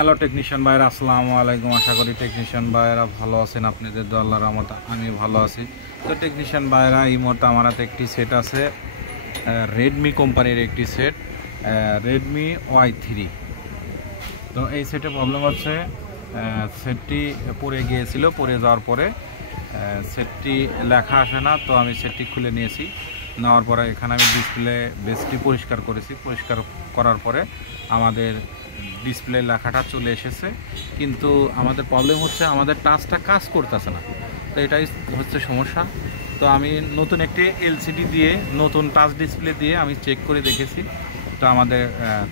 Hello technician ভাইরা, আসসালামু আলাইকুম। আশা করি টেকনিশিয়ান ভাইরা ভালো আছেন। আপনাদের দোয়া আল্লাহর রহমতে আমি ভালো আছি। তো টেকনিশিয়ান ভাইরা, এই মুহূর্তে আমার হাতে একটি সেট আছে, রেডমি কোম্পানির একটি সেট, রেডমি Y3। তো এই সেটে প্রবলেম হচ্ছে, সেটটি পড়ে গিয়েছিল, পড়ে যাওয়ার পরে সেটটি লেখা আসে না। তো আমি সেটটি খুলে নিয়েছি, নেওয়ার পরে এখানে আমি ডিসপ্লে বেসটি পরিষ্কার করেছি। পরিষ্কার করার পরে আমাদের ডিসপ্লে লেখাটা চলে এসেছে, কিন্তু আমাদের প্রবলেম হচ্ছে আমাদের টাচটা কাজ করতেছে না। তো এটাই হচ্ছে সমস্যা। তো আমি নতুন একটি এলসিডি দিয়ে, নতুন টাচ ডিসপ্লে দিয়ে আমি চেক করে দেখেছি, তো আমাদের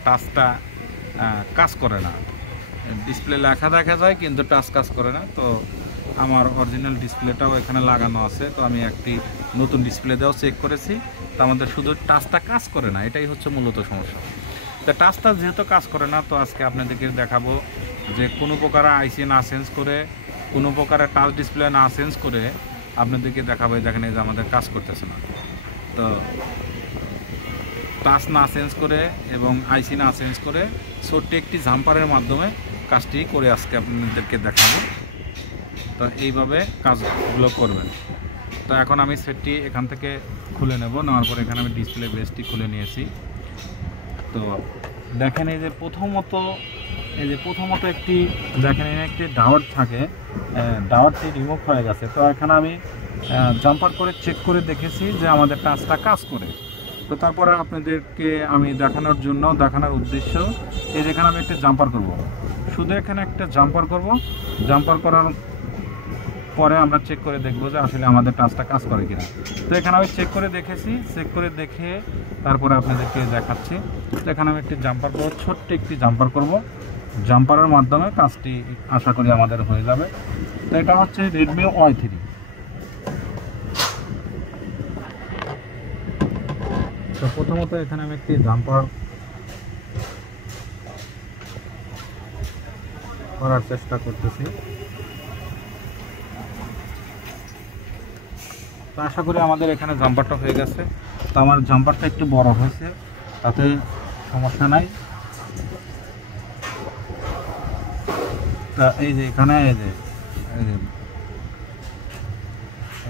টাচটা কাজ করে না। ডিসপ্লে লেখা দেখা যায় কিন্তু টাচ কাজ করে না। তো আমার অরিজিনাল ডিসপ্লেটাও এখানে লাগানো আছে, তো আমি একটি নতুন ডিসপ্লে দিয়েও চেক করেছি, তো আমাদের শুধু টাচটা কাজ করে না, এটাই হচ্ছে মূলত সমস্যা। তো টাচটা যেহেতু কাজ করে না, তো আজকে আপনাদেরকে দেখাবো যে কোনো প্রকার আইসি না চেঞ্জ করে, কোনো প্রকারের টাচ ডিসপ্লে না চেঞ্জ করে আপনাদেরকে দেখাবো। দেখেন এই যে আমাদের কাজ করতেছে না। তো টাচ না চেঞ্জ করে এবং আইসি না চেঞ্জ করে ছোট্ট একটি জাম্পারের মাধ্যমে কাজটি করে আজকে আপনাদেরকে দেখাবো। তো এইভাবে কাজগুলো করবেন। তো এখন আমি সেটটি এখান থেকে খুলে নেব, নেওয়ার পর এখানে আমি ডিসপ্লে বেসটি খুলে নিয়েছি। তো দেখেন এই যে প্রথমত একটি দেখেন একটি ডাওয়ার থাকে, ডাওয়ারটি রিমুভ হয়ে গেছে। তো এখানে আমি জাম্পার করে চেক করে দেখেছি যে আমাদের টাচটা কাজ করে। তো তারপরে আপনাদেরকে আমি দেখানোর উদ্দেশ্য, এই যেখানে আমি একটা জাম্পার করব, শুধু এখানে একটা জাম্পার করব। জাম্পার করার পরে আমরা চেক করে দেখব যে আসলে আমাদের টাচটা কাজ করে কিনা। তো এখানে আমি চেক করে দেখেছি, চেক করে দেখে তারপরে আপনাদেরকে দেখাচ্ছি। তো এখানে আমি একটি জাম্পার করব, ছোট্ট একটি জাম্পার করব। জাম্পারের মাধ্যমে কাজটি আশা করি আমাদের হয়ে যাবে। তো এটা হচ্ছে রেডমি Y3। তো প্রথমত এখানে আমি একটি জাম্পার করার চেষ্টা করতেছি। তো আশা করি আমাদের এখানে জাম্পারটা হয়ে গেছে। তো আমার জাম্পারটা একটু বড় হয়েছে, তাতে সমস্যা নাই। তা এই যে এখানে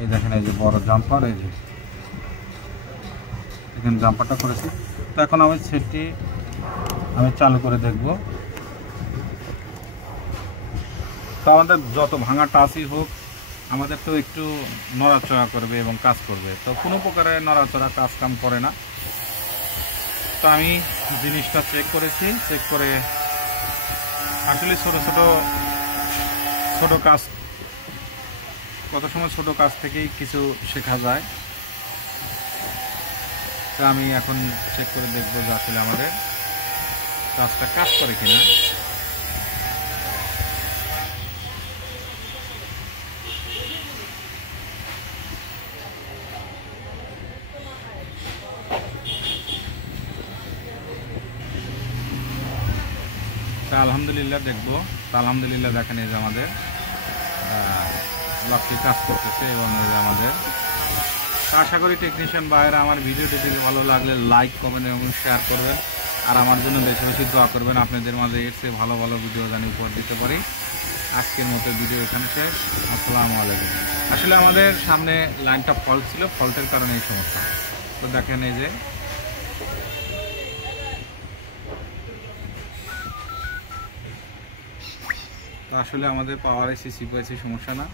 এই দেখেন এই যে বড় জাম্পার, এই যে এখানে জাম্পারটা করেছি। তো এখন আমি সেটটি চালু করে দেখব। তো আমাদের যত ভাঙা টাচই হোক, আমাদের তো একটু নড়াচড়া করবে এবং কাজ করবে। তো কোনো প্রকারের নড়াচড়া কাজ কাম করে না। তো আমি জিনিসটা চেক করেছি, চেক করে আসলে ছোট কাজ, কত সময় ছোট কাজ থেকেই কিছু শেখা যায়। তো আমি এখন চেক করে দেখব যে আসলে আমাদের কাজটা কাজ করে কিনা। তা আলহামদুলিল্লাহ দেখবো। তা আলহামদুলিল্লাহ দেখেন এই যে আমাদের লকটি কাজ করতেছে এবং এই যে আমাদের। আশা করি টেকনিশিয়ান ভাইয়েরা আমার ভিডিওটি দেখে ভালো লাগলে লাইক, কমেন্ট এবং শেয়ার করবেন, আর আমার জন্য বেশি বেশি দোয়া করবেন। আপনাদের মাঝে এর চেয়ে ভালো ভালো ভিডিও জানি উপহার দিতে পারি। আজকের মতো ভিডিও এখানে শেষ। আসসালামু আলাইকুম। আসলে আমাদের সামনে লাইনটা ফল্ট ছিল, ফল্টের কারণে এই সমস্যা। তো দেখেন এই যে আসলে আমাদের পাওয়ার এসি, সিপিআইসি সমস্যা না।